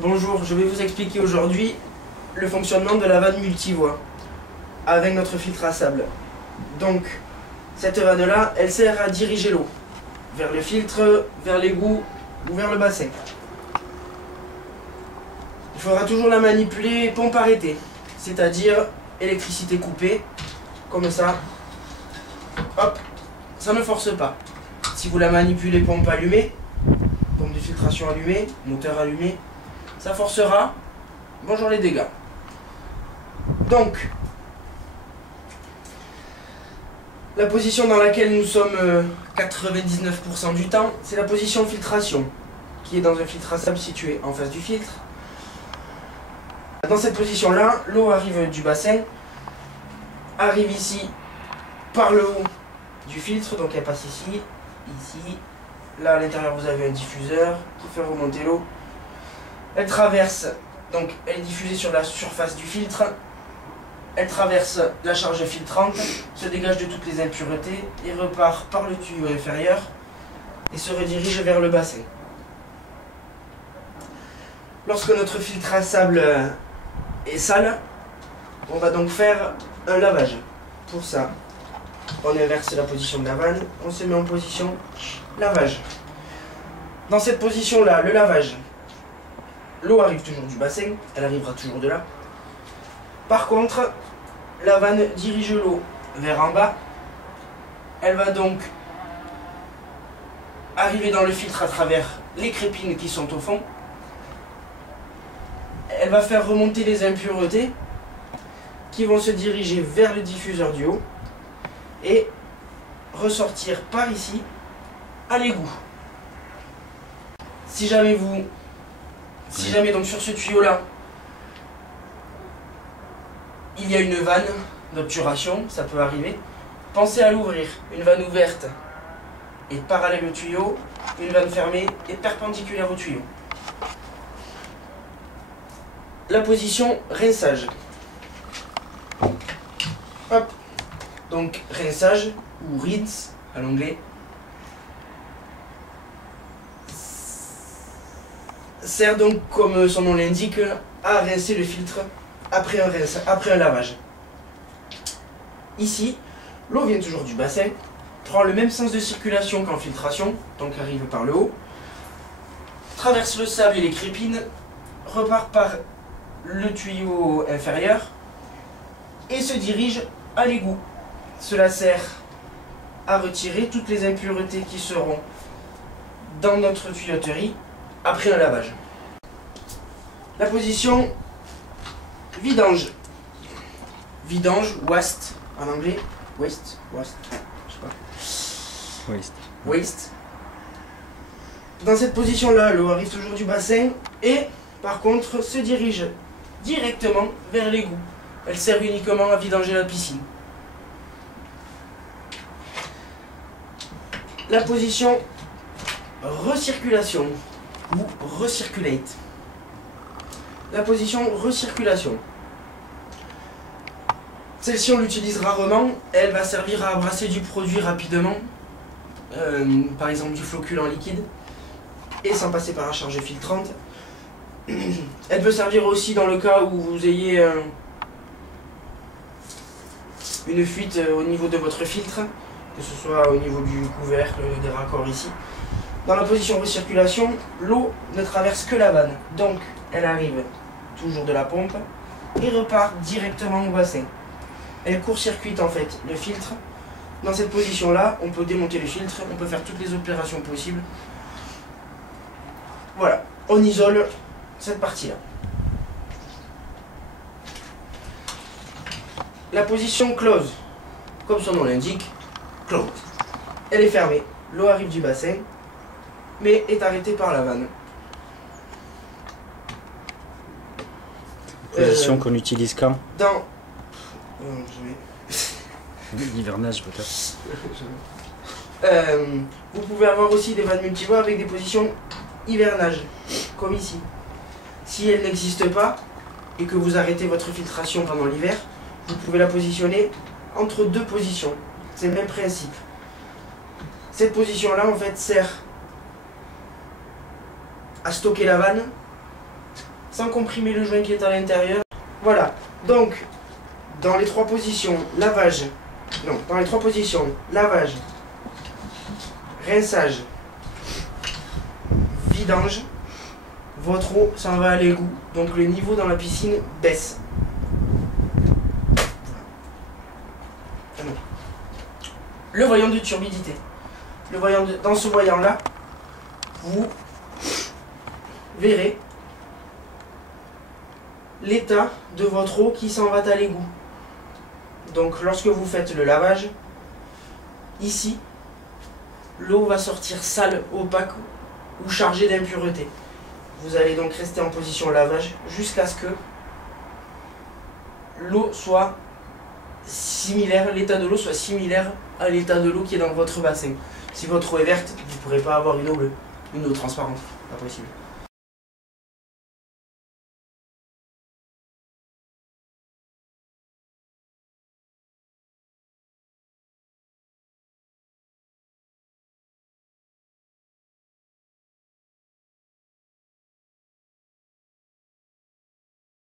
Bonjour, je vais vous expliquer aujourd'hui le fonctionnement de la vanne multivoie avec notre filtre à sable. Donc, cette vanne-là, elle sert à diriger l'eau vers le filtre, vers l'égout ou vers le bassin. Il faudra toujours la manipuler pompe arrêtée, c'est-à-dire électricité coupée, comme ça. Hop, ça ne force pas. Si vous la manipulez pompe allumée, pompe de filtration allumée, moteur allumé, ça forcera. Bonjour les dégâts. Donc, la position dans laquelle nous sommes 99% du temps, c'est la position filtration, qui est dans un filtre à sable situé en face du filtre. Dans cette position-là, l'eau arrive du bassin, arrive ici par le haut du filtre, donc elle passe ici, ici. Là à l'intérieur vous avez un diffuseur qui fait remonter l'eau. Elle traverse, donc elle est diffusée sur la surface du filtre. Elle traverse la charge filtrante, se dégage de toutes les impuretés et repart par le tuyau inférieur et se redirige vers le bassin. Lorsque notre filtre à sable est sale, on va donc faire un lavage. Pour ça, on inverse la position de la vanne, on se met en position lavage. Dans cette position-là, le lavage, l'eau arrive toujours du bassin, elle arrivera toujours de là. Par contre, la vanne dirige l'eau vers en bas. Elle va donc arriver dans le filtre à travers les crépines qui sont au fond. Elle va faire remonter les impuretés qui vont se diriger vers le diffuseur du haut et ressortir par ici à l'égout. Si jamais donc sur ce tuyau là il y a une vanne d'obturation, ça peut arriver, pensez à l'ouvrir. Une vanne ouverte est parallèle au tuyau, une vanne fermée est perpendiculaire au tuyau. La position rinçage. Hop. Donc rinçage ou rinse à l'anglais sert donc, comme son nom l'indique, à rincer le filtre après un lavage. Ici, l'eau vient toujours du bassin, prend le même sens de circulation qu'en filtration, donc arrive par le haut, traverse le sable et les crépines, repart par le tuyau inférieur et se dirige à l'égout. Cela sert à retirer toutes les impuretés qui seront dans notre tuyauterie après un lavage. La position vidange. Vidange, waste en anglais. Waste, je sais pas. Waste. Dans cette position-là, l'eau arrive toujours du bassin et, par contre, se dirige directement vers l'égout. Elle sert uniquement à vidanger la piscine. La position recirculation ou recirculate. La position recirculation. Celle-ci, on l'utilise rarement. Elle va servir à brasser du produit rapidement, par exemple du flocule en liquide, et sans passer par la charge filtrante. Elle peut servir aussi dans le cas où vous ayez une fuite au niveau de votre filtre, que ce soit au niveau du couvercle, des raccords ici. Dans la position recirculation, l'eau ne traverse que la vanne, donc elle arrive toujours de la pompe et repart directement au bassin. Elle court-circuite en fait le filtre. Dans cette position-là, on peut démonter le filtre, on peut faire toutes les opérations possibles. Voilà, on isole cette partie-là. La position close, comme son nom l'indique, close. Elle est fermée, l'eau arrive du bassin, mais est arrêtée par la vanne. Position qu'on utilise quand? Dans... L'hivernage peut-être. Vous pouvez avoir aussi des vannes multivoies avec des positions hivernage, comme ici. Si elle n'existe pas et que vous arrêtez votre filtration pendant l'hiver, vous pouvez la positionner entre deux positions. C'est le même principe. Cette position-là, en fait, sert à stocker la vanne sans comprimer le joint qui est à l'intérieur. Voilà, donc dans les trois positions, lavage, rinçage, vidange, votre eau s'en va à l'égout, donc le niveau dans la piscine baisse. Le voyant de turbidité. Dans ce voyant-là, vous verrez l'état de votre eau qui s'en va à l'égout. Donc lorsque vous faites le lavage, ici, l'eau va sortir sale, opaque ou chargée d'impuretés. Vous allez donc rester en position lavage jusqu'à ce que l'eau soit similaire, l'état de l'eau soit similaire à l'état de l'eau qui est dans votre bassin. Si votre eau est verte, vous ne pourrez pas avoir une eau bleue, une eau transparente, pas possible.